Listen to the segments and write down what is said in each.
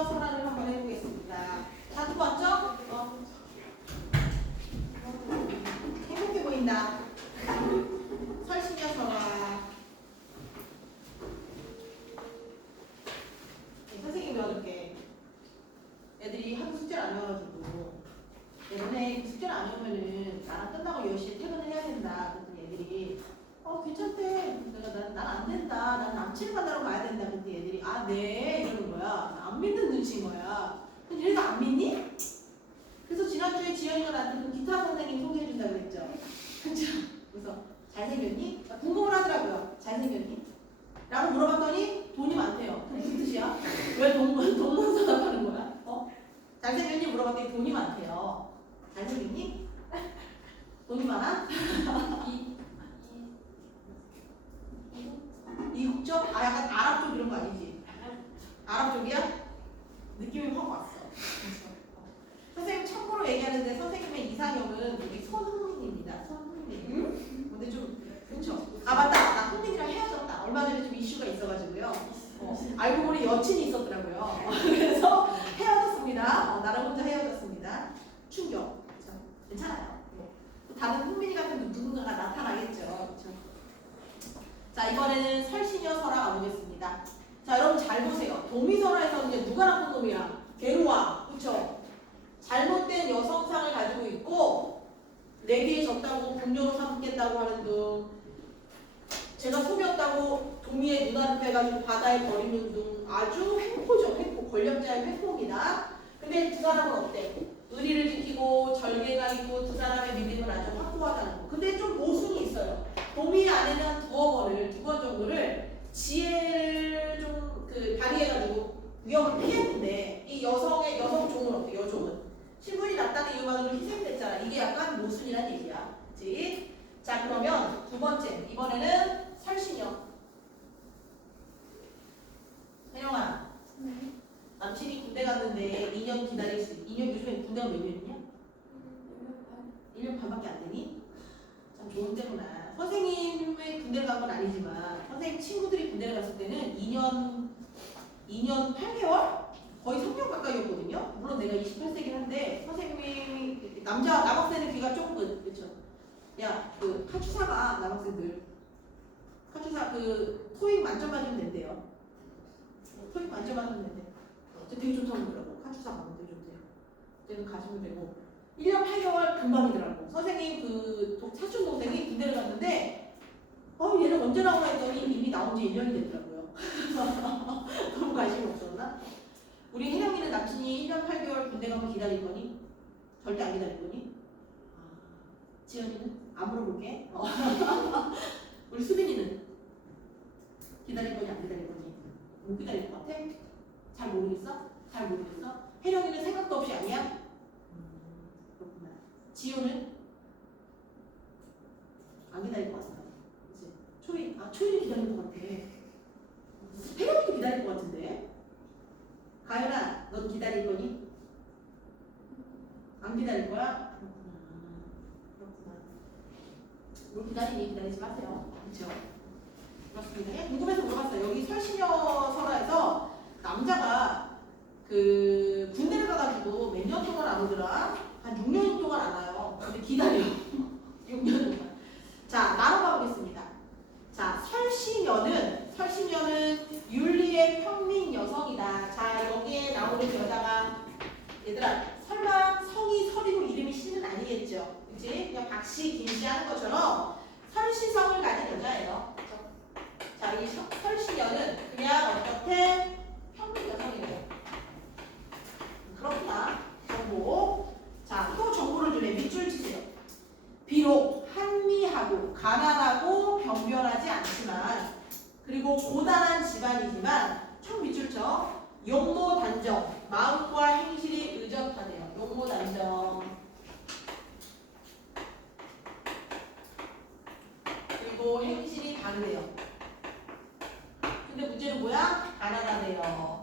설신여 설화를 한번 해보겠습니다. 다 듣고 왔죠? 행복해 보인다. 설신여 설화. 네, 선생님이 어렵게 애들이 하도 숙제를 안 해가지고 너네 숙제를 안 해오면은 나랑 끝나고 10시에 퇴근을 해야 된다. 그랬더니 애들이 괜찮대. 내가 난 안 된다. 난 남친을 만나러 가야 된다. 그랬더니 애들이 아 네 이러는 거야. 안 믿는 눈치인 거야. 근데 얘네도 안 믿니? 그래서 지난주에 지연이가 나한테 그 기타 선생님 소개해준다 그랬죠. 그죠? 그래서 잘생겼니? 궁금을 하더라고요. 잘생겼니? 라고 물어봤더니 돈이 많대요. 무슨 뜻이야? 왜 돈만 사답하는 거야? 잘생겼니? 물어봤더니 돈이 많대요. 잘생겼니? 돈이 많아? 이국적? 약간 아랍 쪽 이런 거 아니지? 아랍 쪽이야? 느낌이 확 왔어. 선생님 참고로 얘기하는데 선생님의 이상형은 여기 손흥민입니다. 손흥민. 근데 좀 그렇죠? 아 맞다. 나 흥민이랑 헤어졌다. 얼마 전에 좀 이슈가 있어가지고요. 알고 보니 여친이 있었더라고요. 그래서 헤어졌습니다. 나랑 혼자 헤어졌습니다. 충격. 그렇죠? 괜찮아요. 다른 흥민이 같은 누군가가 나타나겠죠. 그렇죠? 자 이번에는 설신여 설화 가보겠습니다. 자 여러분 잘 보세요. 도미설화에서 이제 누가 나쁜 놈이야? 게루아. 그렇죠? 잘못된 여성상을 가지고 있고 내기에 졌다고 공료로 삼겠다고 하는 등 제가 속였다고 도미의 눈알을 빼가지고 바다에 버리는 등 아주 횡포죠. 횡포. 권력자의 횡포입니다. 근데 두 사람은 어때? 의리를 지키고 절개가 있고 두 사람의 믿음을 아주 확고하다는 거. 근데 좀 모순이 있어요. 도미 안에는 한 두 번 정도를 지혜를 좀 발휘해가지고 위험을 피했는데 이 여성 종은 어때? 여종은 신분이 낮다는 이유만으로 희생됐잖아. 이게 약간 모순이란 얘기야. 그치? 자 그러면 두 번째 이번에는 설신여. 혜영아. 네. 남친이 군대 갔는데 2년 기다릴 수 2년 요즘에 군대가 몇 년이냐? 1년 반밖에 안 되니? 참 좋은 때구나. 선생님의 군대를 간 건 아니지만 선생님 친구들이 군대를 갔을 때는 2년 8개월? 거의 3년 가까이였거든요. 물론 내가 28세긴 한데 선생님이 남학생은 귀가 좁은 그렇죠? 야, 그 카투사가 남학생들 카투사 토익 만점 맞으면 된대요. 토익 만점 맞으면 된대. 되게 좋다고 그러더라고. 카투사 가면 되게 좋대요. 그때는 가시면 되고 1년 8개월 금방이더라고. 선생님 사촌 동생이 군대를 갔는데 얘는 언제 나오나 했더니 이미 나온 지 1년이 됐더라고요. 너무 관심이 없었나? 우리 혜령이는 남친이 1년 8개월 군대 가면 기다릴 거니? 절대 안 기다릴 거니? 지연이는? 안 물어볼게. 우리 수빈이는? 기다릴 거니 안 기다릴 거니? 못 기다릴 것 같아? 잘 모르겠어? 잘 모르겠어? 혜령이는 생각도 없이 아니야? 그렇구나. 지효는? 안 기다릴 것 같아. 그치? 초이는 기다릴 것 같아. 혜령이도 기다릴 것 같은데? 가연아, 넌 기다릴 거니? 안 기다릴 거야? 그렇구나. 뭘 기다리지 마세요. 그렇죠? 그렇습니다. 그냥 궁금해서 물어봤어요. 여기 설신여 설화에서 남자가 군대를 가가지고 몇 년 동안 안 오더라? 한 6년 동안 안 와요. 근데 기다려. 6년 동안. 자, 나눠봐 보겠습니다. 자, 설신여는 윤리의 평민 여성이다. 자, 여기에 나오는 여자가 얘들아, 설마 성이 설이고 이름이 씨는 아니겠죠? 그치? 그냥 박씨, 김씨 하는 것처럼 설시성을 가진 여자예요. 그쵸? 자, 이 설신여는 그냥 어떻게 평민 여성이래요. 그렇구나. 정보. 자, 또 정보를 주네. 밑줄 치세요. 비록 한미하고 가난하고 병변하지 않지만 그리고 고단한 집안이지만 총 밑줄 쳐. 용모 단정. 마음과 행실이 의젓하대요. 용모 단정. 그리고 행실이 다르대요. 근데 문제는 뭐야? 가난하대요.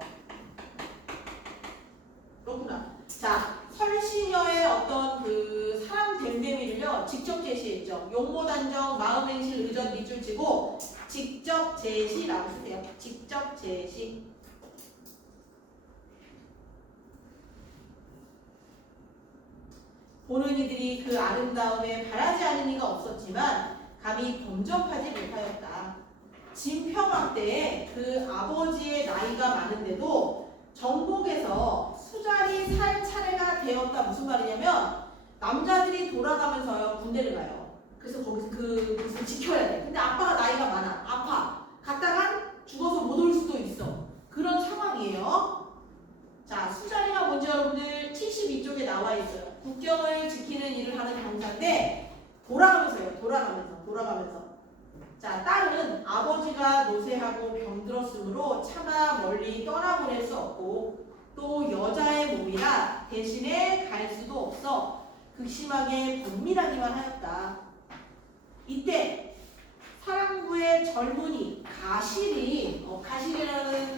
그렇구나. 자, 설신여의 어떤 사랑 됨됨이를요 직접 제시했죠. 용모 단정, 마음 행실, 의젓 밑줄 치고 직접 제시라고 쓰세요. 직접 제시. 보는 이들이 그 아름다움에 바라지 않은 이가 없었지만 감히 범접하지 못하였다. 진평학 때에 그 아버지의 나이가 많은데도 정복에서 수자리 살 차례가 되었다. 무슨 말이냐면 남자들이 돌아가면서요 군대를 가요. 그래서 거기서 그것을 지켜야 돼. 근데 아빠가 나이가 많아. 아파. 갔다간 죽어서 못 올 수도 있어. 그런 상황이에요. 자, 수자리가 뭔지 여러분들 72쪽에 나와 있어요. 국경을 지키는 일을 하는 병사인데 돌아가면서요. 돌아가면서. 자, 딸은 아버지가 노쇠하고 병들었으므로 차마 멀리 떠나보낼 수 없고 또 여자의 몸이라 대신에 갈 수도 없어 극심하게 번민하기만 하였다. 이때 사랑부의 젊은이 가실이라는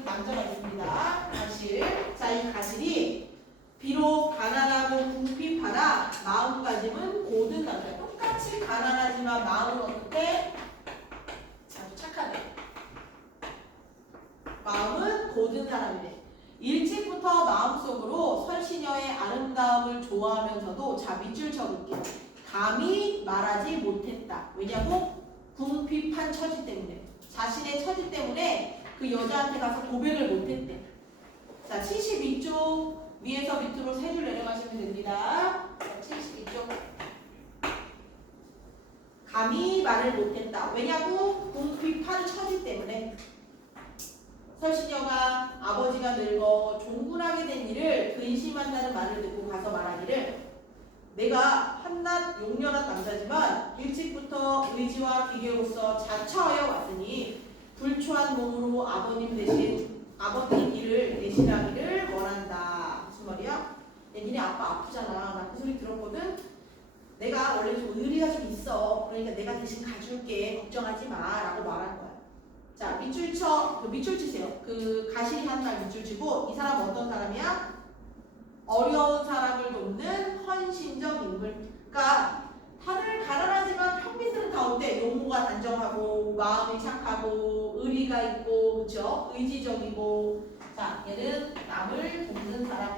남자가 있습니다. 가실. 자, 이 가실이 비록 가난하고 궁핍하나 마음가짐은 고든 남자. 똑같이 가난하지만 마음은 어떻게? 아주 착하네. 마음은 고든 사람이네. 일찍부터 마음속으로 설시녀의 아름다움을 좋아하면서도 자 밑줄 쳐볼게요. 감히 말하지 못했다. 왜냐고? 궁핍한 처지 때문에. 자신의 처지 때문에 그 여자한테 가서 고백을 못했대. 자, 72쪽 위에서 밑으로 3줄 내려가시면 됩니다. 72쪽. 감히 말을 못했다. 왜냐고? 궁핍한 처지 때문에. 설시녀가 아버지가 늙어 종군하게 된 일을 근심한다는 말을 듣고 가서 말하기를 내가 한낱 용렬한 남자지만 일찍부터 의지와 기계로서 자처하여 왔으니 불초한 몸으로 아버님 일을 대신하기를 원한다. 무슨 말이야? 니네 아빠 아프잖아. 나 그 소리 들었거든. 내가 원래 좀 의리가 좀 있어. 그러니까 내가 대신 가줄게. 걱정하지 마. 라고 말한 거야. 자, 밑줄 치세요. 그 가실이 한 말 밑줄 치고 이 사람 어떤 사람이야? 어려운 사람을 돕는 헌신적 인물. 그러니까 다들 가난하지만 평민들은 다 어때? 용모가 단정하고 마음이 착하고 의리가 있고 그렇죠? 의지적이고. 자, 얘는 남을 돕는 사람.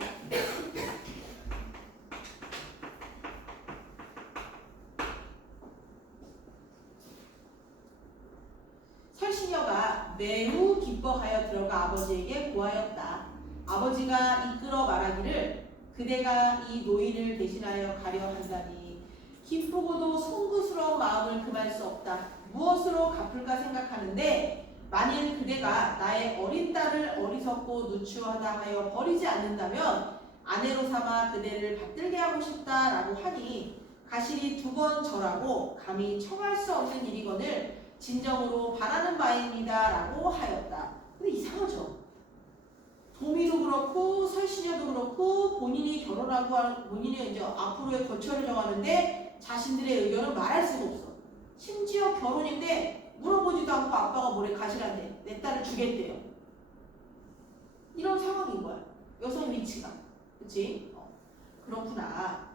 설시녀가 매우 기뻐하여 들어가 아버지에게 고하였다. 아버지가 이끌어 말하기를 그대가 이 노인을 대신하여 가려 한다니 기쁘고도 송구스러운 마음을 금할 수 없다. 무엇으로 갚을까 생각하는데 만일 그대가 나의 어린 딸을 어리석고 누추하다 하여 버리지 않는다면 아내로 삼아 그대를 받들게 하고 싶다라고 하니 가실이 2번 절하고 감히 청할 수 없는 일이거늘 진정으로 바라는 바입니다 라고 하였다. 근데 이상하죠? 도미도 그렇고 설시녀도 그렇고 본인이 결혼하고 하는 본인이 이제 앞으로의 거처를 정하는데 자신들의 의견을 말할 수가 없어. 심지어 결혼인데 물어보지도 않고 아빠가 뭐래 가실한테 내 딸을 주겠대요. 이런 상황인 거야. 여성 위치가. 그치? 그렇구나.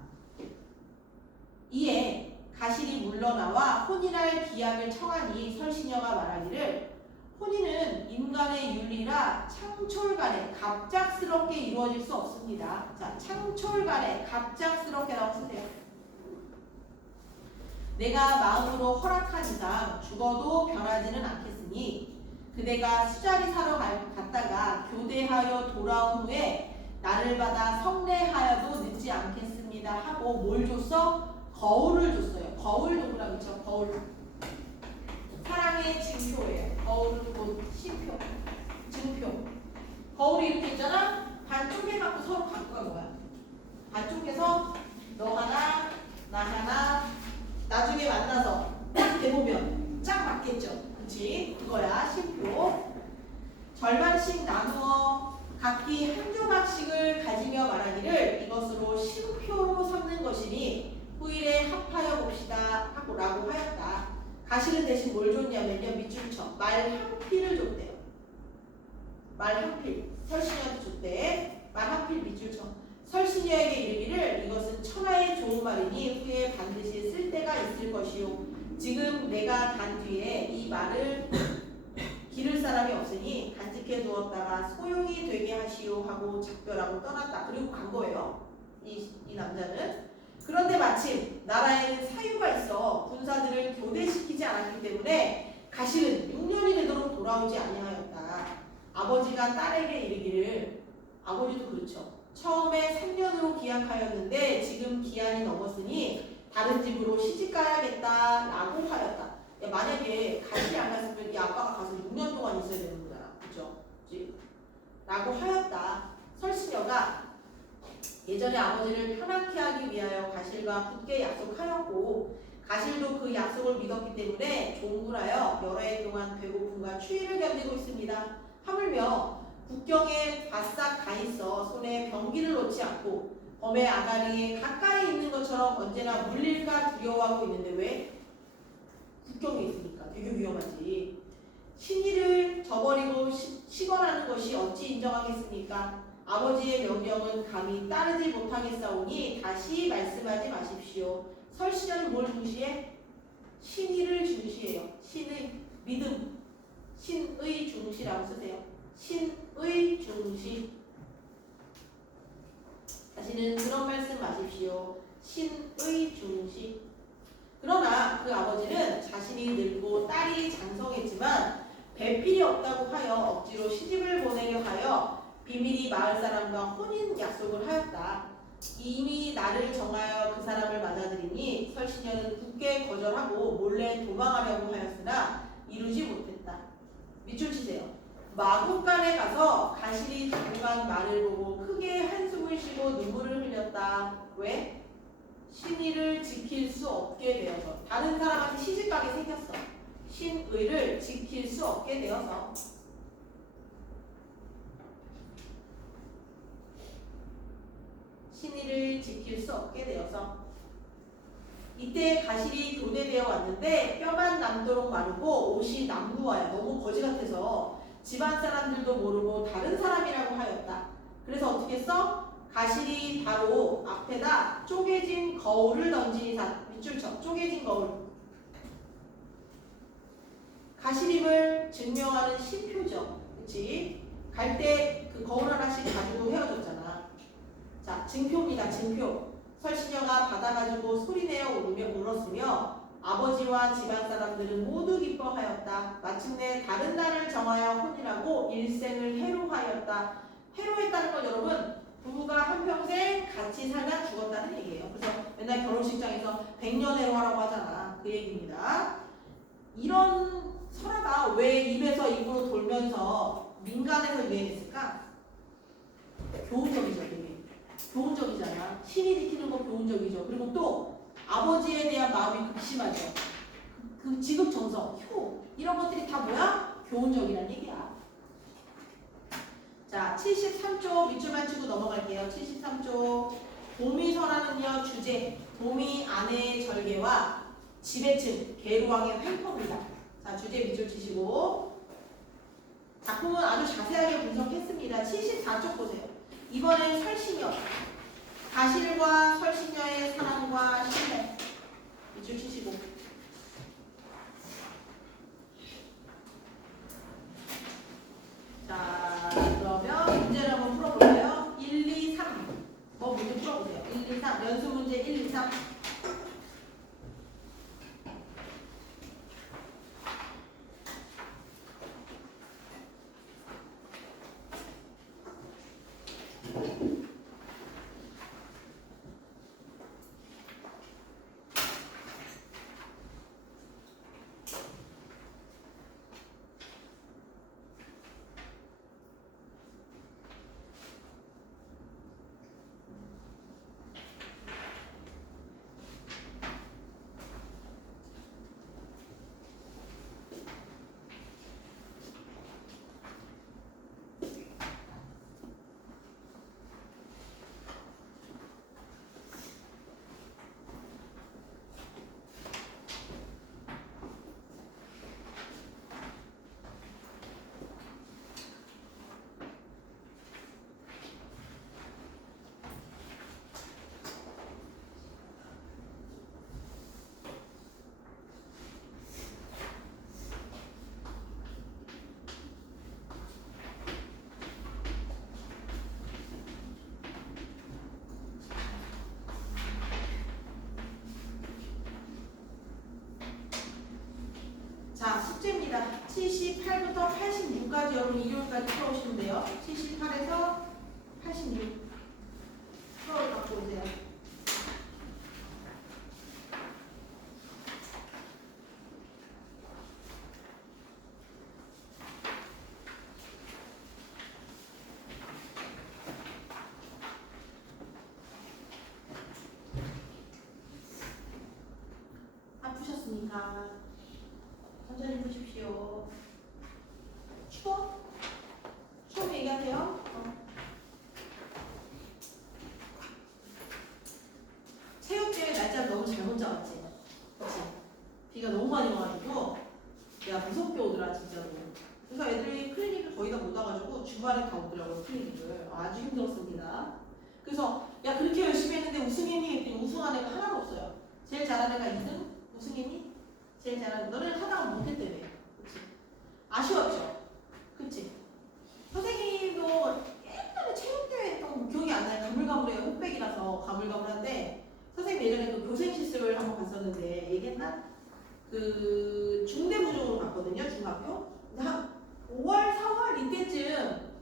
이에 가실이 물러나와 혼인할 기약을 청하니 설시녀가 말하기를 혼인은 인간의 윤리라 창촐간에 갑작스럽게 이루어질 수 없습니다. 자, 창촐간에 갑작스럽게라고 쓰세요. 내가 마음으로 허락한 이상 죽어도 변하지는 않겠으니 그대가 수자리 사러 갔다가 교대하여 돌아온 후에 나를 받아 성례하여도 늦지 않겠습니다 하고 뭘 줬어? 거울을 줬어요. 거울 동그라미 죠. 거울. 사랑의 증표예요. 거울은 곧 신표, 증표. 거울이 이렇게 있잖아. 반쪽에 갖고 서로 갖고 간 거야. 반쪽에서 너 하나, 나 하나. 나중에 만나서 딱 대보면 짝 맞겠죠. 그치? 그거야 신표. 절반씩 나누어 각기 한 조각씩을 가지며 말하기를 이것으로 신표로 삼는 것이니 후일에 합하여 봅시다 라고 하였다. 가실은 대신 뭘 줬냐면요. 밑줄 쳐. 말 한 필을 줬대요. 말 한 필. 설시녀한테 줬대. 말 한 필 밑줄 쳐. 설시녀에게 이르기를 이것은 천하의 좋은 말이니 후에 반드시 쓸 때가 있을 것이요. 지금 내가 간 뒤에 이 말을 기를 사람이 없으니 간직해 두었다가 소용이 되게 하시오 하고 작별하고 떠났다. 그리고 간 거예요. 이 남자는. 그런데 마침 나라에는 사유가 있어 군사들을 교대시키지 않았기 때문에 가실은 6년이 되도록 돌아오지 아니하였다. 아버지가 딸에게 이르기를 아버지도 그렇죠. 처음에 3년으로 기약하였는데 지금 기한이 넘었으니 다른 집으로 시집 가야겠다라고 하였다. 야, 만약에 가실이 안 갔으면 이 아빠가 가서 6년 동안 있어야 되는 거잖아. 그죠? 라고 하였다. 설신여가 예전에 아버지를 편안케 하기 위하여 가실과 굳게 약속하였고 가실도 그 약속을 믿었기 때문에 종굴하여 여러 해 동안 배고픔과 추위를 견디고 있습니다. 하물며 국경에 바싹 가 있어 손에 병기를 놓지 않고 범의 아다리에 가까이 있는 것처럼 언제나 물릴까 두려워하고 있는데 왜? 국경에 있으니까 되게 위험하지. 신의를 저버리고 시건하는 것이 어찌 인정하겠습니까? 아버지의 명령은 감히 따르지 못하겠사오니 다시 말씀하지 마십시오. 설신여는 뭘 중시해? 신의를 중시해요. 신의 믿음, 신의 중시라고 쓰세요. 신의 중시. 다시는 그런 말씀 마십시오. 신의 중시. 그러나 그 아버지는 자신이 늙고 딸이 장성했지만 배필이 없다고 하여 억지로 시집을 보내려 하여 비밀히 마을 사람과 혼인 약속을 하였다. 이미 나를 정하여 그 사람을 맞아들이니 설신여는 굳게 거절하고 몰래 도망하려고 하였으나 이루지 못했다. 밑줄 치세요. 마국간에 가서 가실이 두고 간 말을 보고 크게 한숨을 쉬고 눈물을 흘렸다. 왜? 신의를 지킬 수 없게 되어서. 다른 사람한테 시집가게 생겼어. 신의를 지킬 수 없게 되어서. 신의를 지킬 수 없게 되어서. 이때 가실이 교대되어 왔는데 뼈만 남도록 마르고 옷이 남루하여 너무 거지 같아서 집안 사람들도 모르고 다른 사람이라고 하였다. 그래서 어떻게 써? 가실이 바로 앞에다 쪼개진 거울을 던지니 밑줄 쳐. 쪼개진 거울. 가실임을 증명하는 신표죠. 그치? 갈 때 그 거울 하나씩 가지고 헤어졌잖아. 자, 증표입니다. 증표. 설신여가 받아가지고 소리내어 울었으며 아버지와 집안 사람들은 모두 기뻐하였다. 마침내 다른 날을 정하여 혼이라고 일생을 해로하였다. 해로했다는 건 여러분 부부가 한평생 같이 살다 죽었다는 얘기예요. 그래서 맨날 결혼식장에서 100년 해로하라고 하잖아. 그 얘기입니다. 이런 설화가 왜 입에서 입으로 돌면서 민간에서 유행했을까? 교훈적이죠. 되게. 교훈적이잖아. 신이 지키는 거 교훈적이죠. 그리고 또 아버지에 대한 마음이 극심하죠. 그 지극정성, 효 이런 것들이 다 뭐야? 교훈적이라는 얘기야. 자, 73쪽 밑줄만 치고 넘어갈게요. 73쪽 봄이 설하는요 주제 봄이 아내의 절개와 지배층 계루왕의 횡포입니다. 자, 주제 밑줄 치시고 작품은 아주 자세하게 분석했습니다. 74쪽 보세요. 이번엔 설신여 가실과 설신여의 사랑과 신뢰 밑줄 치시고 자, 그러면 문제를 한번 풀어볼까요? 1, 2, 3 뭐 문제 풀어보세요. 1, 2, 3 연수 문제 1, 2, 3 여러분 일요일까지 풀어오시면 돼요. 78에서 86 풀어 갖고 오세요. 아프셨으니까 천천히 푸십시오. 추워? 추우면 얘기하세요. 체육대회 날짜를 너무 잘못 잡았지. 그치? 비가 너무 많이 와가지고 야 무섭게 오더라 진짜로. 그래서 애들이 클리닉을 거의 다 못 와가지고 주말에 다 오더라고요 클리닉을. 아주 힘들었습니다. 그래서 야 그렇게 열심히 했는데 우승했니? 했더니 우승한 애가 하나도 없어요. 제일 잘하는 애가 2등? 우승했니? 제일 잘하는 너는 하다가 못했다며. 그치? 아쉬웠죠? 그치? 선생님도 옛날에 체육대회 했던 거 기억이 안 나요. 가물가물해요. 흑백이라서 가물가물한데 선생님 예전에 그 교생 실습을 한번 갔었는데 얘기했나? 그 중대부중으로 갔거든요. 중학교. 근데 한 5월, 4월 이때쯤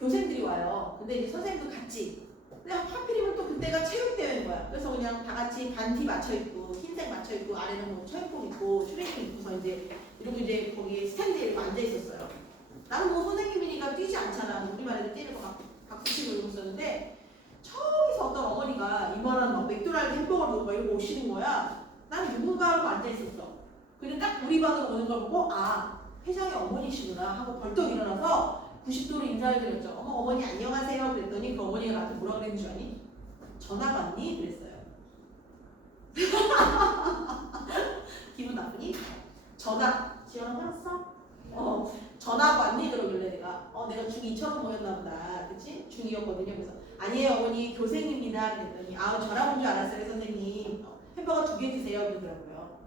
교생들이 와요. 근데 이제 선생님도 같이. 근데 하필이면 또 그때가 체육대회인 거야. 그래서 그냥 다 같이 반티 맞춰입고 흰색 맞춰입고 아래는 뭐 체육복 입고 슈레이닝 입고서 이제 이러고 이제 거기 스탠드에 이러고 앉아있었어요. 나는 뭐 선생님이니까 뛰지 않잖아. 우리만 애들 뛰는 거 박수치고 이러고 있었는데 저기서 어떤 어머니가 이만한 막 맥도날드 햄버거를 먹고 막 이러고 오시는 거야. 난 누군가 하고 앉아있었어. 근데 딱 우리 반으로 오는 걸 보고 아 회장의 어머니시구나 하고 벌떡 일어나서 90도로 인사를 드렸죠. 어머니 안녕하세요 그랬더니 그 어머니가 나한테 뭐라 그랬는 줄 아니? 전화 받니? 그랬어요. 기분 나쁘니? 전화 지원아 받았어? 전화 받니? 그러길래 내가 중2처럼 보였나 보다. 그치? 중2였거든요. 그래서 아니에요 어머니 교생입니다. 그랬더니 전화 온 줄 알았어요 선생님. 햄버거 2개 드세요. 그러더라고요.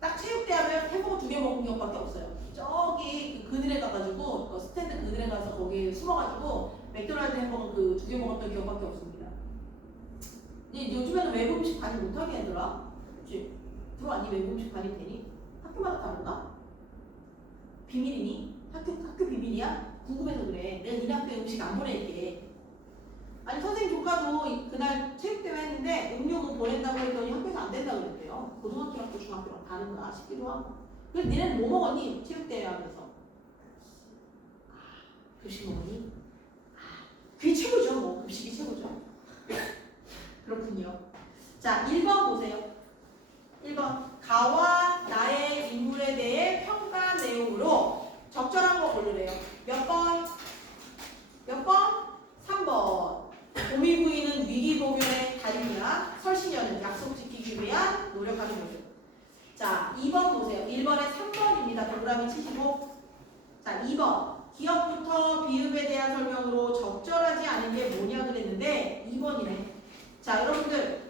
딱 체육대 하면 햄버거 2개 먹은 경우밖에 없어요. 저기 그 그늘에 가가지고 그 스탠드 그늘에 가서 거기 숨어가지고 맥도날드 햄버거 그 2개 먹었던 기억밖에 없습니다. 이제 요즘에는 외국 음식 많이 못하게 하더라. 그치? 들어왔니? 외국 음식 많이 되니? 학교마다 다른가? 비밀이니? 학교 비밀이야? 궁금해서 그래. 내가 니네 학교 음식 안 보낼게. 아니 선생님 조카도 그날 체육대회 했는데 음료 뭐 보낸다고 했더니 학교에서 안 된다고 그랬대요. 고등학교랑 중학교랑 다른가 싶기도 하고. 그래서 니네는 뭐 먹었니? 체육대회 하면서. 급식 먹었니? 그게 최고죠. 뭐 급식이 최고죠. 그렇군요. 자 1번 보세요. 1번 가와 나의 인물에 대해 평가 내용으로 적절한 거 고르래요. 몇 번? 몇 번? 3번. 도미부인은 위기보면의 달인이야. 설신여는 약속 지키기 위한 노력하는 모습. 자 2번 보세요. 1번에 3번입니다. 동그라미 치시고. 자 2번 기억부터 비읍에 대한 설명으로 적절하지 않은 게 뭐냐 그랬는데 2번이네. 자 여러분들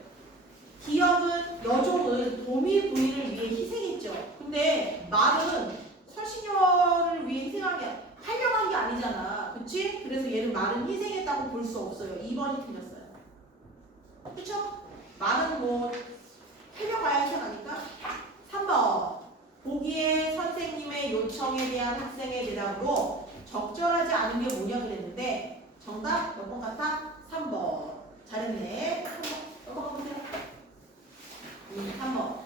기억은 여종은 도미 부인을 위해 희생했죠. 근데 말은 설신여를 위해 희생한 게 활용한 게 아니잖아. 그치? 그래서 얘는 말은 희생했다고 볼 수 없어요. 2번이 틀렸어요. 그쵸? 말은 뭐 해명가야 희생하니까. 3번 보기에 선생님의 요청에 대한 학생의 대답으로 적절하지 않은 게 뭐냐 그랬는데 정답 몇 번 같아? 3번. 잘했네. 3번 넘어가보세요. 3번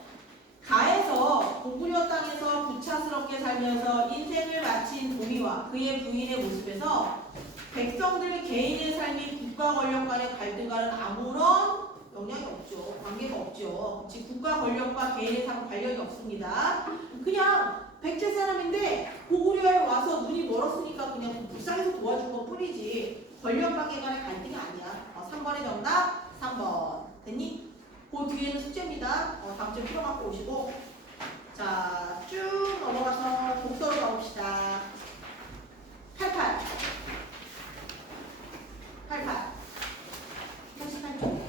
가에서 고구려 땅에서 부차스럽게 살면서 인생을 마친 도미와 그의 부인의 모습에서 백성들 개인의 삶이 국가 권력 간의 갈등과는 아무런 영향이 없죠. 관계가 없죠. 즉 국가 권력과 개인의 삶은 관련이 없습니다. 그냥 백제 사람인데 고구려에 와서 눈이 멀었으니까 그냥 불쌍해서 도와준 것 뿐이지 권력 관계 간의 갈등이 아니야. 3번의 정답 3번. 됐니? 그 뒤에는 숙제입니다. 다음 주에 풀어갖고 오시고. 자, 쭉 넘어가서 독서로 가봅시다. 88. 88. 88쪽.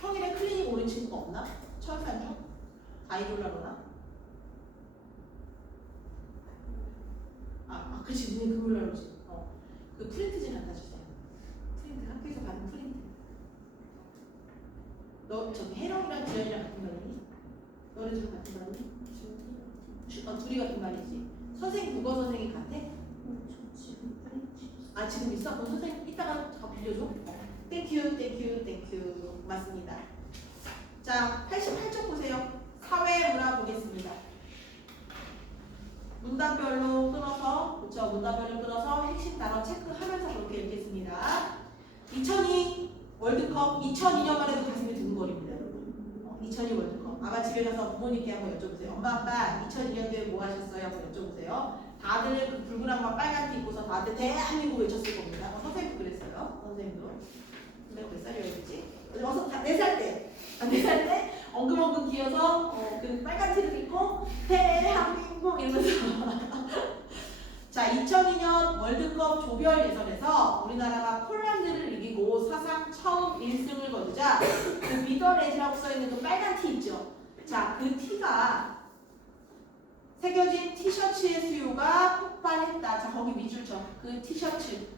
평일에 클리닉 오는 친구가 없나? 철산 중? 아이돌라로나? 그치, 눈이 금요일날 오지. 너 저기 혜령이랑 지연이랑 같은 반이니? 너네 둘 같은 반이니? 둘이 같은 반이지. 선생님 국어 선생님 같아? 아 지금 있어? 그럼 선생님 이따가 잠깐 빌려줘. 땡큐 땡큐 땡큐. 맞습니다. 자 88쪽 보세요. 사회 문화 보겠습니다. 문단별로 끊어서 그렇죠. 문단별로 끊어서 핵심 단어 체크하면서 그렇게 읽겠습니다. 2002 월드컵 2002년만 해도 가슴이 두근거립니다. 2002 월드컵. 아마 집에 가서 부모님께 한번 여쭤보세요. 엄마 아빠 2002년도에 뭐 하셨어요? 한번 여쭤보세요. 다들 그 붉은 악마 빨간 티 입고서 다들 대한민국 외쳤을 겁니다. 선생님도 그랬어요. 선생님도. 내가 몇 살이었지? 어서 4살 때. 4살 때 엉금엉금 기어서 그 빨간 티를 입고 대한민국 이러면서 자 2002년 월드컵 조별 예선에서 우리나라가 폴란드를 이기고 사상 처음 1승을 거두자 그 미더레지라고 써있는 그 빨간 티 있죠. 자 그 티가 새겨진 티셔츠의 수요가 폭발했다. 자 거기 밑줄 쳐. 그 티셔츠.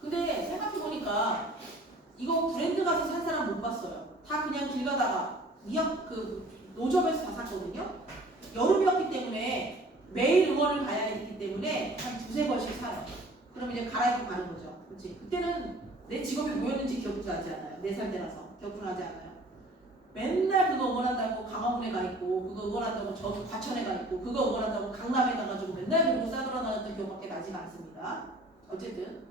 근데 생각해보니까 이거 브랜드 가서 산 사람 못 봤어요. 다 그냥 길 가다가 그 노점에서 다 샀거든요. 여름이었기 때문에 매일 응원을 가야 했기 때문에 한 두세 번씩 사요. 그럼 이제 갈아입고 가는 거죠. 그렇지? 그때는 내 직업이 뭐였는지 기억도 나지 않아요. 4살 때라서 기억도 나지 않아요. 맨날 그거 응원한다고 강화문에 가 있고 그거 응원한다고 저기 과천에 가 있고 그거 응원한다고 강남에 가가지고 맨날 그러고 싸돌아다녔던 기억밖에 나지가 않습니다. 어쨌든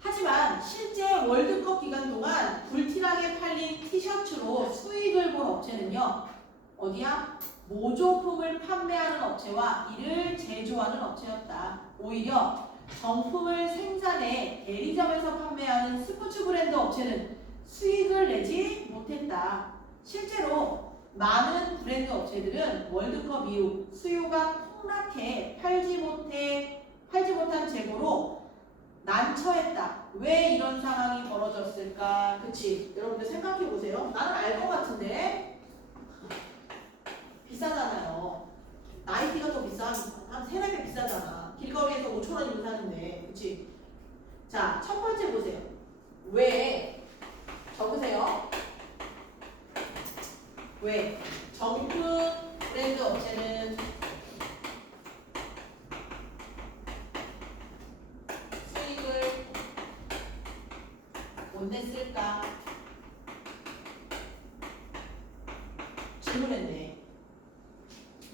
하지만 실제 월드컵 기간 동안 불티나게 팔린 티셔츠로 수익을 본 업체는요. 어디야? 모조품을 판매하는 업체와 이를 제조하는 업체였다. 오히려 정품을 생산해 대리점에서 판매하는 스포츠 브랜드 업체는 수익을 내지 못했다. 실제로 많은 브랜드 업체들은 월드컵 이후 수요가 폭락해 팔지 못한 재고로 난처했다. 왜 이런 상황이 벌어졌을까? 그치? 여러분들 생각해보세요. 나는 알 것 같은데 비싸잖아요. 나이키가 더 비싸. 한 3-4배 비싸잖아. 길거리에서 5,000원이면 사는데. 그치? 자, 첫 번째 보세요. 왜? 적으세요. 왜? 정품 브랜드 업체는 수익을 못 냈을까? 질문했네.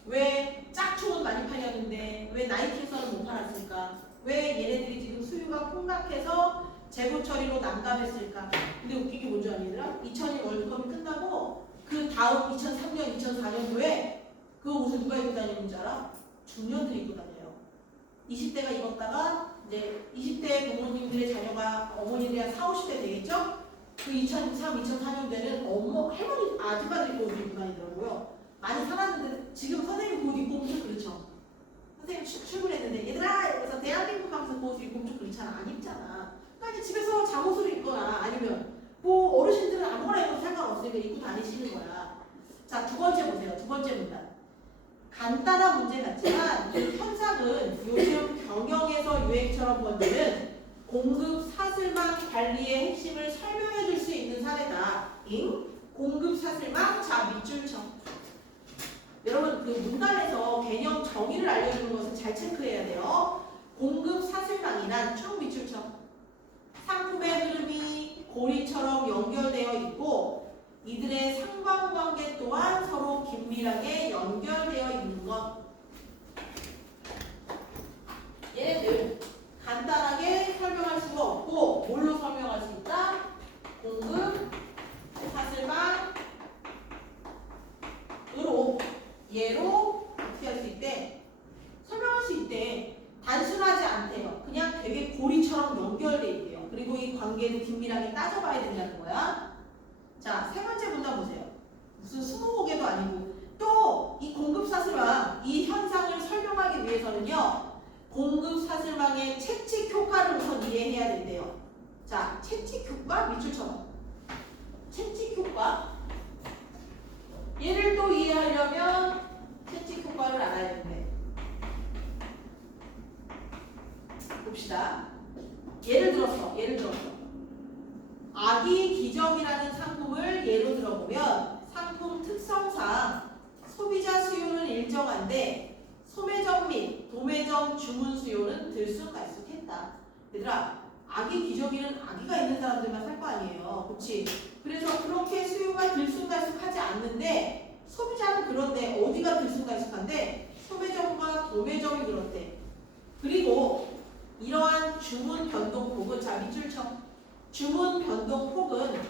왜 짝퉁은 많이 팔렸는데 왜 나이키에서는 못 팔았을까? 왜 얘네들이 지금 수요가 폭락해서 재고 처리로 난감했을까? 근데 웃긴 게 뭔지 아니더라? 2002 월드컵이 끝나고 그 다음 2003년, 2004년도에 그 옷을 누가 입고 다니는지 알아? 중년들이 입고 다녀요. 20대가 입었다가 이제 20대 부모님들의 자녀가 어머니들이 한 40, 50대 되겠죠? 그 2003, 2004년대는 할머니, 아줌마들이 그 옷을 입고 다니더라고요. 많이 살았는데 지금 선생님 그 옷 입고 오면 좀 그렇죠. 선생님 출근했는데 얘들아! 이러면서 대한민국 하면서 그 옷을 입고 오면 좀 그렇잖아. 안 입잖아. 그러니까 이제 집에서 잠옷을 입거나 아니면 뭐 어르신들은 아무거나 입어도 상관없으니까 입고 다니시는 거야. 자, 두 번째 보세요. 두 번째 문단. 간단한 문제 같지만 이 현상은 요즘 경영에서 유행처럼 번지는 공급 사슬망 관리의 핵심을 설명해 줄 수 있는 사례다. 공급 사슬망. 자, 밑줄 쳐. 여러분 그 문단에서 개념 정의를 알려주는 것을 잘 체크해야 돼요. 공급 사슬망이란 쭉 밑줄 쳐. 상품의 흐름이 고리처럼 연결되어 있고 이들의 상관관계 또한 서로 긴밀하게 연결되어 있는 것. 얘네들 간단하게 설명할 수가 없고 뭘로 설명할 수 있다? 공급 사슬망으로 얘로 어떻게 할 수 있대? 설명할 수 있대. 단순하지 않대요. 그냥 되게 고리처럼 연결돼 있대요. 그리고 이 관계는 긴밀하게 따져봐야 된다는 거야. 자, 세 번째 문단 보세요. 무슨 스무고개도 아니고 또 이 공급 사슬망 이 현상을 설명하기 위해서는요. 공급 사슬망의 채찍 효과를 우선 이해해야 된대요. 자, 채찍 효과 밑줄 쳐봐. 채찍 효과. 얘를 또 이해하려면 채찍 효과를 알아야 되는데. 봅시다. 예를 들어서 아기 기적이라는 상품을 예로 들어보면 상품 특성상 소비자 수요는 일정한데 소매점 및 도매점 주문 수요는 들쑥날쑥했다. 얘들아, 아기 기저귀는 아기가 있는 사람들만 살 거 아니에요. 그렇지? 그래서 그렇게 수요가 들쑥날쑥하지 않는데 소비자는 그런데 어디가 들쑥날쑥한데 소매점과 도매점이 그렇대. 그리고 이러한 주문 변동폭은 자 밑줄 쳐. 주문 변동폭은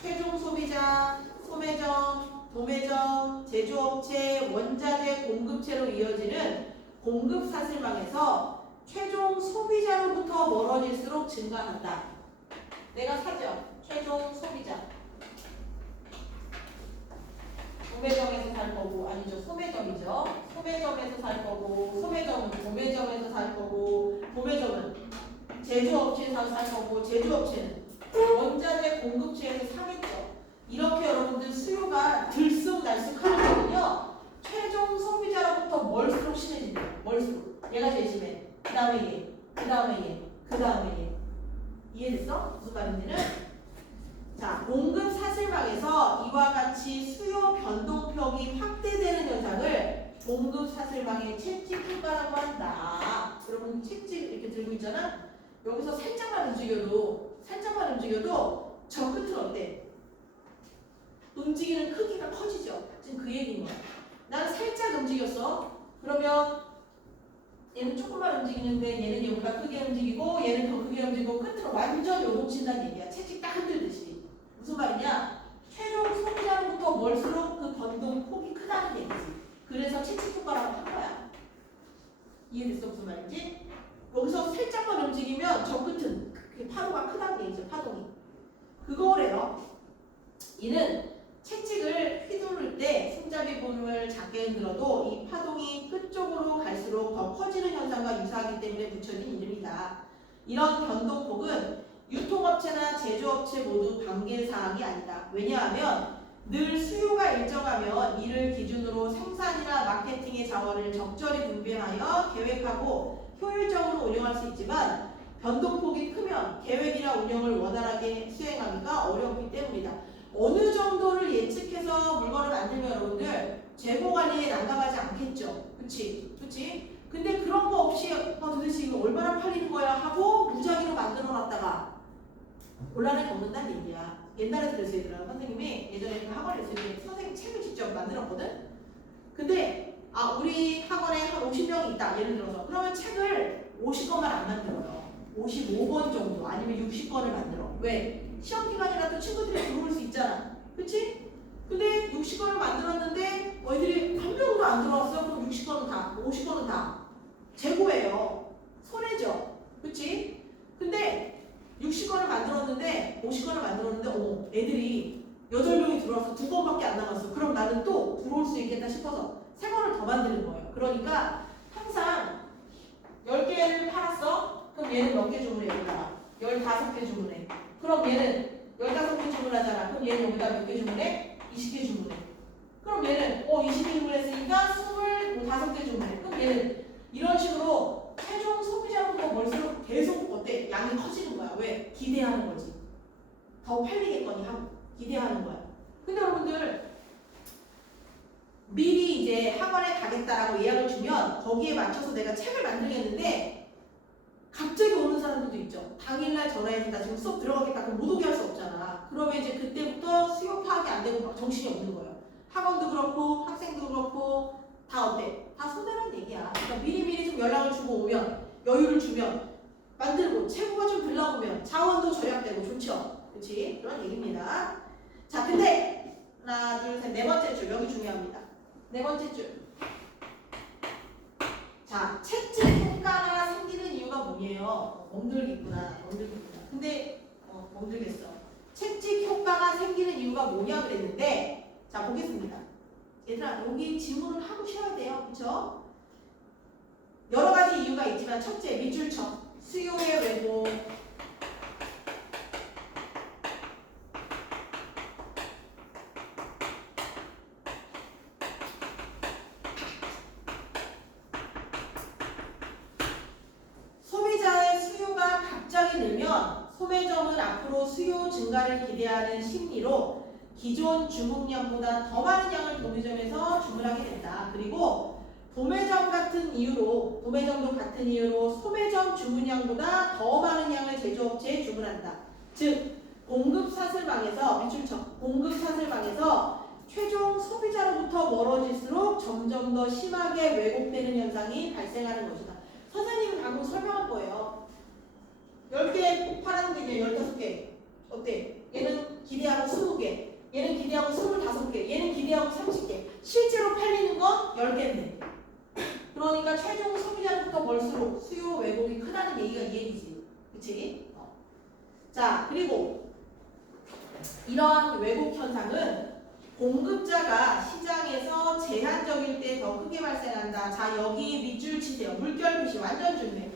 최종 소비자, 소매점, 도매점, 제조업체, 원자재 공급체로 이어지는 공급 사슬망에서 최종 소비자로부터 멀어질수록 증가한다. 내가 사죠. 최종 소비자. 도매점에서 살 거고, 아니죠. 소매점이죠. 소매점에서 살 거고, 소매점은 도매점에서 살 거고, 도매점은 제조업체에서 살 거고, 제조업체는 원자재 공급체에서 사겠죠. 이렇게 여러분들 수요가 들쑥날쑥하는 거는요. 최종 소비자로부터 멀수록 심해진대요. 멀수록. 얘가 제일 심해. 그 다음에 얘, 그 다음에 얘, 그 다음에 얘. 이해됐어? 무슨 말인지는? 자, 공급 사슬망에서 이와 같이 수요 변동폭이 확대되는 현상을 공급 사슬망의 채찍 효과라고 한다. 여러분 채찍 이렇게 들고 있잖아? 여기서 살짝만 움직여도 저 끝은 어때? 움직이는 크기가 커지죠? 지금 그 얘기인 거야. 나는 살짝 움직였어. 그러면 얘는 조금만 움직이는데 얘는 얘보다 크게 움직이고 얘는 더 크게 움직이고 끝으로 완전 요동친다는 얘기야. 채찍 딱 흔들듯이. 무슨 말이냐? 최종 소비자로부터 멀수록 그 변동폭이 크다는 얘기지. 그래서 채찍 효과라고 한 거야. 이해됐어? 무슨 말인지? 여기서 살짝만 움직이면 저 끝은 파도가 크다는 얘기죠. 파동이. 그거래요. 이는 채찍을 휘두를 때 손잡이 부분을 작게 흔들어도 이 파동이 끝쪽으로 갈수록 더 커지는 현상과 유사하기 때문에 붙여진 이름이다. 이런 변동폭은 유통업체나 제조업체 모두 관계사항이 아니다. 왜냐하면 늘 수요가 일정하면 이를 기준으로 생산이나 마케팅의 자원을 적절히 분배하여 계획하고 효율적으로 운영할 수 있지만 변동폭이 크면 계획이나 운영을 원활하게 수행하기가 어렵기 때문이다. 어느 정도를 예측해서 물건을 만들면 여러분들 재고 관리에 난감하지 않겠죠. 그치? 그치? 근데 그런 거 없이 도대체 이거 얼마나 팔리는 거야 하고 무작위로 만들어 놨다가 곤란을 겪는다는 얘기야. 옛날에 그랬어요. 얘들아. 선생님이 예전에 그 학원에 있을 때 선생님 책을 직접 만들었거든? 근데 우리 학원에 한 50명이 있다. 예를 들어서. 그러면 책을 50권만 안 만들어요. 55권 정도 아니면 60권을 만들어. 왜? 시험 기간이라도 친구들이 들어올 수 있잖아. 그치? 근데 60권을 만들었는데 애들이 한 명도 안 들어왔어. 그럼 60권은 다, 50권은 다 재고예요. 손해죠. 그치? 근데 60권을 만들었는데 50권을 만들었는데 애들이 8명이 들어와서 2권밖에 안 남았어. 그럼 나는 또 들어올 수 있겠다 싶어서 3권을 더 만드는 거예요. 그러니까 항상 10개를 팔았어? 그럼 얘는 몇 개 주문해? 여기다가 15개 주문해. 그럼 얘는 15개 주문하잖아. 그럼 얘는 여기다 몇 개 주문해? 20개 주문해. 그럼 얘는 20개 주문했으니까 25개 주문해. 그럼 얘는 이런 식으로 최종 소비자로부터 멀수록 계속 어때? 양이 커지는 거야. 왜? 기대하는 거지. 더 팔리겠거니 하고 기대하는 거야. 근데 여러분들 미리 이제 학원에 가겠다라고 예약을 주면 거기에 맞춰서 내가 책을 만들겠는데 갑자기 오는 사람들도 있죠. 당일날 전화해서 나 지금 수업 들어가겠다. 그럼 못 오게 할 수 없잖아. 그러면 이제 그때부터 수요 파악이 안 되고 막 정신이 없는 거예요. 학원도 그렇고 학생도 그렇고 다 어때? 다 손해라는 얘기야. 그러니까 미리미리 좀 연락을 주고 오면 여유를 주면 만들고 재고가 좀 들러오면 자원도 절약되고 좋죠. 그렇지? 그런 얘기입니다. 자, 근데 하나, 둘, 셋, 네 번째 줄 여기 중요합니다. 네 번째 줄. 자, 채찍 효과가 생기는 이유가 뭐예요? 멍들겠구나. 근데 멍들겠어. 채찍 효과가 생기는 이유가 뭐냐 그랬는데, 자 보겠습니다. 얘들아 여기 질문을 하고 쉬어야 돼요, 그렇죠? 여러 가지 이유가 있지만 첫째 밑줄 쳐. 수요의 왜곡. 소매점은 앞으로 수요 증가를 기대하는 심리로 기존 주문량보다 더 많은 양을 도매점에서 주문하게 된다. 그리고 도매점도 같은 이유로 소매점 주문량보다 더 많은 양을 제조업체에 주문한다. 즉 공급 사슬망에서 최종 소비자로부터 멀어질수록 점점 더 심하게 왜곡되는 현상이 발생하는 것이다. 선생님이 방금 설명한 거예요. 10개 팔았는데 15개. 어때? 얘는 기대하고 20개. 얘는 기대하고 25개. 얘는 기대하고 30개. 실제로 팔리는 건 10개인데. 그러니까 최종 소비자로부터 멀수록 수요 왜곡이 크다는 얘기가 이 얘기지. 그치? 자, 그리고 이러한 왜곡 현상은 공급자가 시장에서 제한적일 때 더 크게 발생한다. 자, 여기 밑줄 치세요. 물결 표시 완전 중요해.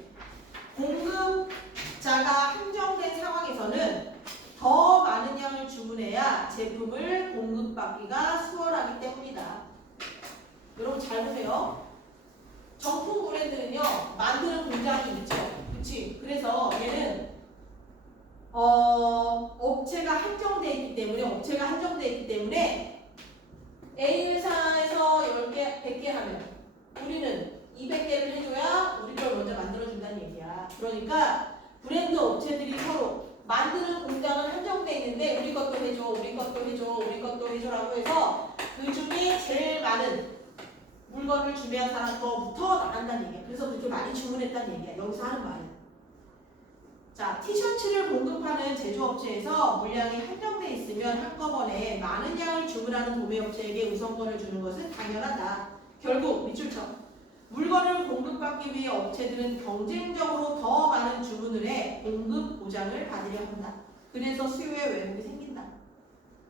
공급자가 한정된 상황에서는 더 많은 양을 주문해야 제품을 공급받기가 수월하기 때문이다. 여러분 잘 보세요. 정품 브랜드는요, 만드는 공장이 있죠. 그치? 그래서 얘는 업체가 한정되어 있기 때문에 A 회사에서 10개, 100개 하면 우리는 200개를 해줘야 우리 걸 먼저 만들어준다는 얘기야. 그러니까 브랜드 업체들이 서로 만드는 공장은 한정되어 있는데 우리 것도 해줘라고 해서 그 중에 제일 많은 물건을 준비한 사람부터 나간다는 얘기야. 그래서 그렇게 많이 주문했다는 얘기야. 여기서 하는 말이야. 자, 티셔츠를 공급하는 제조업체에서 물량이 한정돼 있으면 한꺼번에 많은 양을 주문하는 도매업체에게 우선권을 주는 것은 당연하다. 결국 밑줄쳐. 물건을 공급받기 위해 업체들은 경쟁적으로 더 많은 주문을 해 공급 보장을 받으려 한다. 그래서 수요의 왜곡이 생긴다.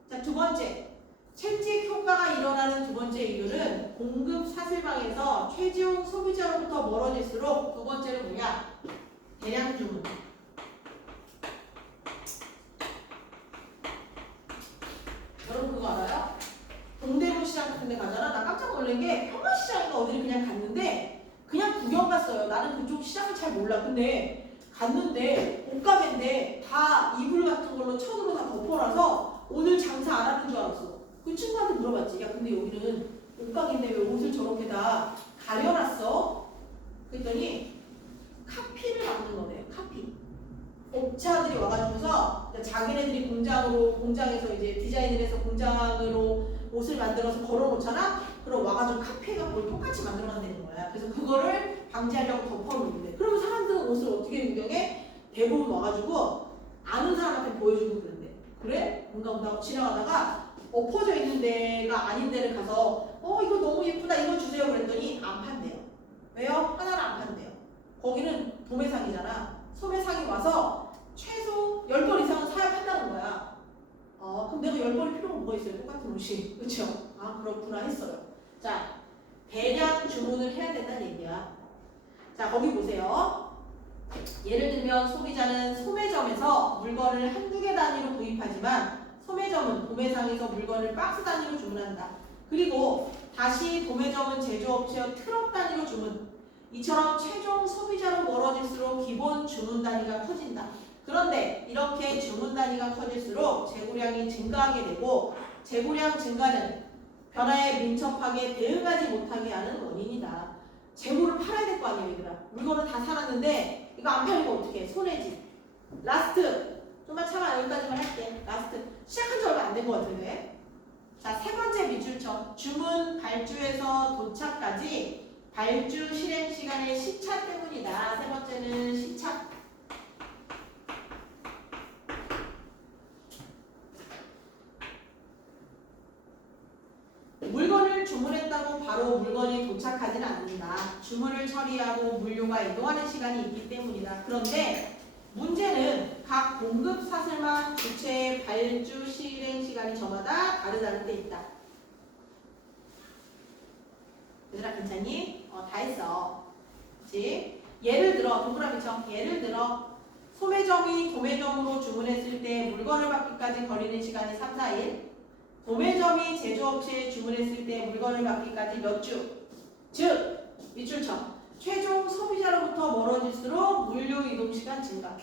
자, 두 번째. 채찍 효과가 일어나는 두 번째 이유는 공급 사슬망에서 최종 소비자로부터 멀어질수록 두 번째는 뭐냐? 대량 주문. 여러분 그거 알아요? 동대문 시장 같은 데 가잖아. 나 깜짝 놀란 게 평화시장인가 어디를 그냥 갔는데 그냥 구경 갔어요. 나는 그쪽 시장을 잘 몰라. 근데 갔는데 옷가게인데 다 이불 같은 걸로 천으로 다 덮어놔서 오늘 장사 안 하는 줄 알았어. 그 친구한테 물어봤지. 야 근데 여기는 옷가게인데 왜 옷을 저렇게 다 가려놨어? 그랬더니 카피를 만든 거래요. 카피. 업체들이 와가지고서 자기네들이 공장에서 이제 디자인을 해서 공장으로 옷을 만들어서 걸어놓잖아? 그럼 와가지고 카피해가 뭘 똑같이 만들어낸다는 거야. 그래서 그거를 방지하려고 덮어놓는데. 그러면 사람들은 옷을 어떻게 구경해? 대부분 와가지고 아는 사람한테 보여주고 그런대. 그래? 뭔가 하고 지나가다가 엎어져 있는 데가 아닌 데를 가서 이거 너무 예쁘다 이거 주세요 그랬더니 안 판대요. 왜요? 하나는 안 판대요. 거기는 도매상이잖아. 소매상이 와서 최소 10벌 이상은 사야 판다는 거야. 그럼 내가 10벌이 필요가 뭐가 있어요? 똑같은 옷이. 그쵸? 그렇구나 했어요. 자, 대량 주문을 해야 된다는 얘기야. 자, 거기 보세요. 예를 들면 소비자는 소매점에서 물건을 한두 개 단위로 구입하지만 소매점은 도매상에서 물건을 박스 단위로 주문한다. 그리고 다시 도매점은 제조업체와 트럭 단위로 주문. 이처럼 최종 소비자로 멀어질수록 기본 주문 단위가 커진다. 그런데 이렇게 주문 단위가 커질수록 재고량이 증가하게 되고 재고량 증가는 변화에 민첩하게 대응하지 못하게 하는 원인이다. 재고를 팔아야 될 거 아니에요, 얘들아. 물건을 다 사놨는데 이거 안 팔리면 어떡해? 손해지. 라스트. 좀만 참아. 여기까지만 할게. 라스트. 시작한 지 얼마 안 된 것 같은데. 자, 세 번째 밑줄 쳐. 주문 발주에서 도착까지 발주 실행 시간의 시차 때문이다. 세 번째는 시차. 물건을 주문했다고 바로 물건이 도착하지는 않는다. 주문을 처리하고 물류가 이동하는 시간이 있기 때문이다. 그런데 문제는 각 공급 사슬망 주체의 발주 실행 시간이 저마다 다르다는 데 있다. 얘들아 괜찮니? 다 했어. 그치? 예를 들어 동그라미 쳐. 예를 들어 소매점이 도매점으로 주문했을 때 물건을 받기까지 걸리는 시간이 3, 4일. 도매점이 제조업체에 주문했을 때 물건을 받기까지 몇 주. 즉 밑줄 쳐. 최종 소비자로부터 멀어질수록 물류 이동 시간 증가.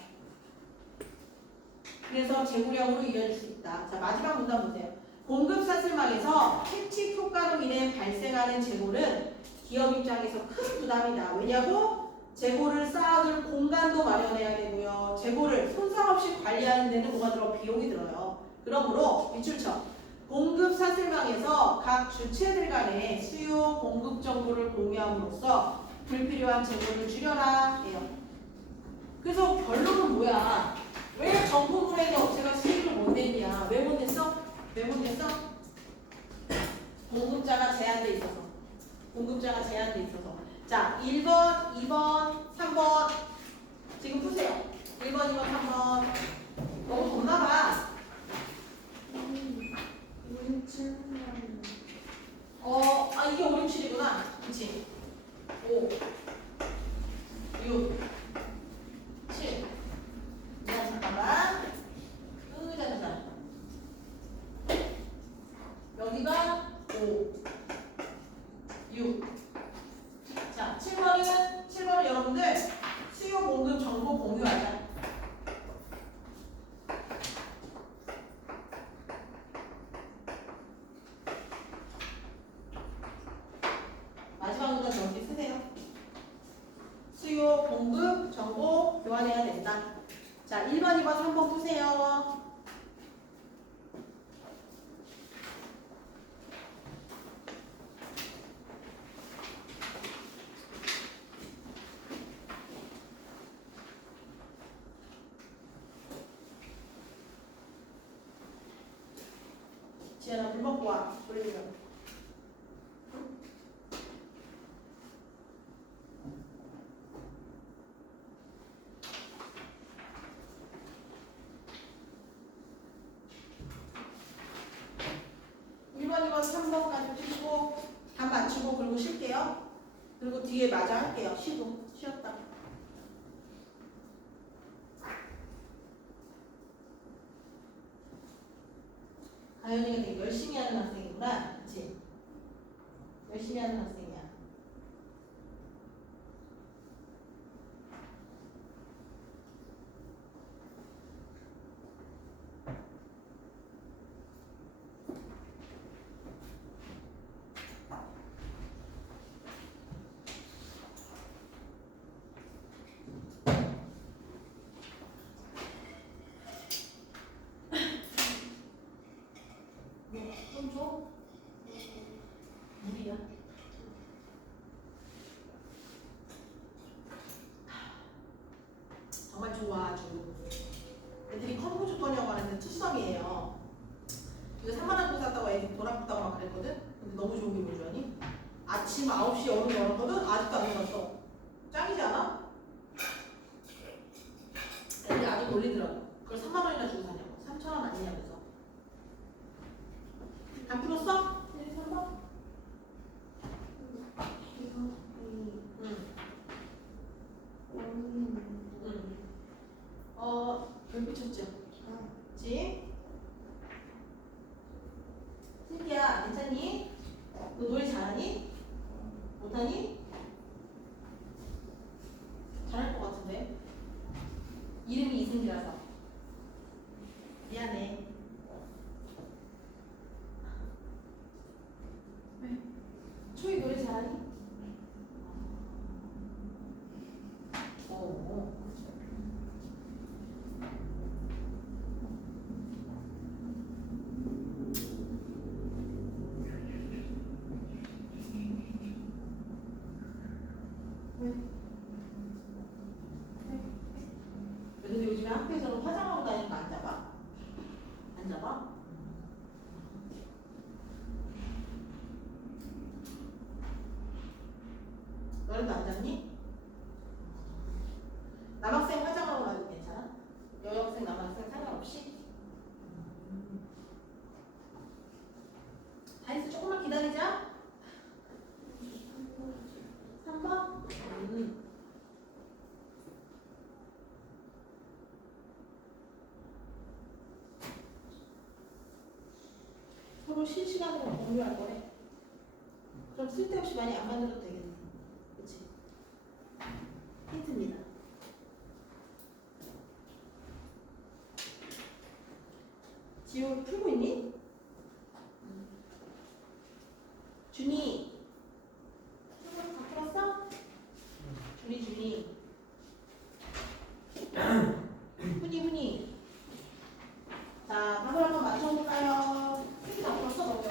그래서 재고량으로 이어질 수 있다. 자, 마지막 문단 보세요. 공급 사슬망에서 채찍 효과로 인해 발생하는 재고는 기업 입장에서 큰 부담이다. 왜냐고? 재고를 쌓아둘 공간도 마련해야 되고요. 재고를 손상 없이 관리하는 데는 뭐가 들어? 비용이 들어요. 그러므로 밑줄쳐. 공급 사슬망에서 각 주체들 간의 수요 공급 정보를 공유함으로써 불필요한 재고를 줄여라 해요. 그래서 결론은 뭐야? 왜 정부분해의 업체가 수익을 못 냈냐? 왜 못 냈어? 왜 못 냈어? 공급자가 제한돼 있어서. 공급자가 제한돼 있어서. 자, 1번, 2번, 3번. 지금 푸세요. 1번, 2번, 3번. 너무 덥나봐. 이게 5, 6, 7이구나. 그치? 5, 6, 7. 잠깐만. 자자자. 여기가 5, 6. 자, 7번은 여러분들 수요 공급 정보 공유하자. 마지막 문단 정리 쓰세요. 수요 공급 정보 교환해야 된다. 자, 1번, 2번, 3번 푸세요. 지연아, 물 먹고 와. 그러면. 이번 3번까지 푸시고 답 맞추고 그리고 쉴게요. 그리고 뒤에 마저 할게요. 쉬었다. 가연이가 되게 열심히 하는 학생이구나. 그치? 열심히 하는 학생이야. 좀 줘? 물이야. 정말 좋아 아주. 애들이 컴퓨터 줬더냐고 하는데 투썸이에요. 이거 3만 원 주고 샀다고 애들이 돈 아프다고 막 그랬거든? 근데 너무 좋은 게 뭔지 아니? 아침 9시에 얼음 열었거든? 아직도 안 열었어. 짱이지 않아? 애들이 아직 놀리더라고. 그걸 3만 원이나 주고 사냐고. 3천 원 아니냐면서. 다 풀었어? 1, 3번? 별 붙였죠? 그치? 슬기야, 괜찮니? 너 노래 잘하니? 못하니? 잘할 것 같은데? 이름이 이승기라서. 미안해. 왜? 초이 노래 잘하니? 근데 요즘에 학교에서는 화장하고 다니는 거 안 잡아? 안 잡아? 너네도 안 잡니? 남학생 화장하고 다니는 괜찮아? 여학생 남학생 상관없이? 다 했어. 조금만 기다리자. 3번? 서로 실시간으로 공유할 거래. 그럼 쓸데없이 많이 안 만들어도 되겠네. 그치? 힌트입니다. 지우 풀고 있니? 준이 다 풀었어? 준이 훈이 자 답을 한번 맞춰볼까요? 퀴즈 다 풀었어 너요?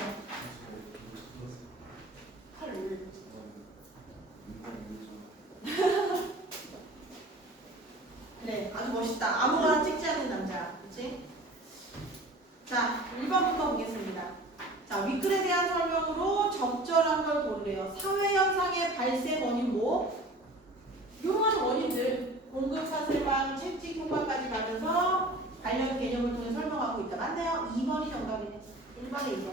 헐. 그래 아주 멋있다. 아무거나 찍지 않는 남자 그치? 자 1번부터 보겠습니다. 자 윗글에 대한 설명으로 적절한 걸 고르래요. 사회현상의 발생 원인 뭐? 유용한 원인들 공급 사슬방 채찍 효과까지 가면서 관련 개념을 통해 설명하고 있다. 맞나요? 2번이 정답이네. 1번에 2번.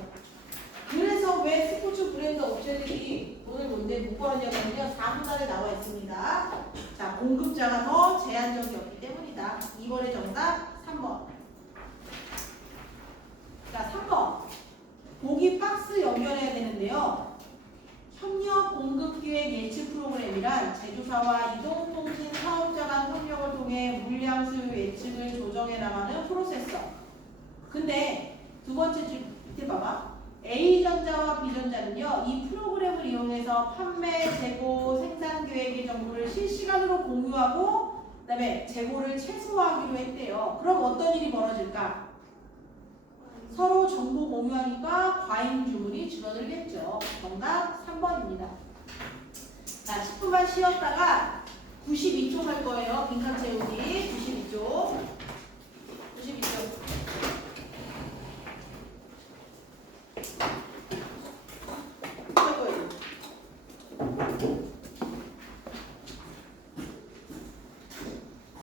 그래서 왜 스포츠 브랜드 업체들이 돈을 못 벌었냐면요. 4분단에 나와 있습니다. 자, 공급자가 더 제한적이었기 때문이다. 2번의 정답 3번. 자, 3번. 보기 박스 연결해야 되는데요. 협력 공급기획 예측 프로그램이란 제조사와 이동통신 사업자 간 협력을 통해 물량 수요 예측을 조정해 나가는 프로세서. 근데 두 번째 줄 밑에 봐봐. A전자와 B전자는요. 이 프로그램을 이용해서 판매, 재고, 생산 계획의 정보를 실시간으로 공유하고 그다음에 재고를 최소화하기로 했대요. 그럼 어떤 일이 벌어질까? 서로 정보 공유하니까 과잉 주문이 줄어들겠죠. 정답 3번입니다. 자, 10분만 쉬었다가 92초 할 거예요. 빈칸 채우기.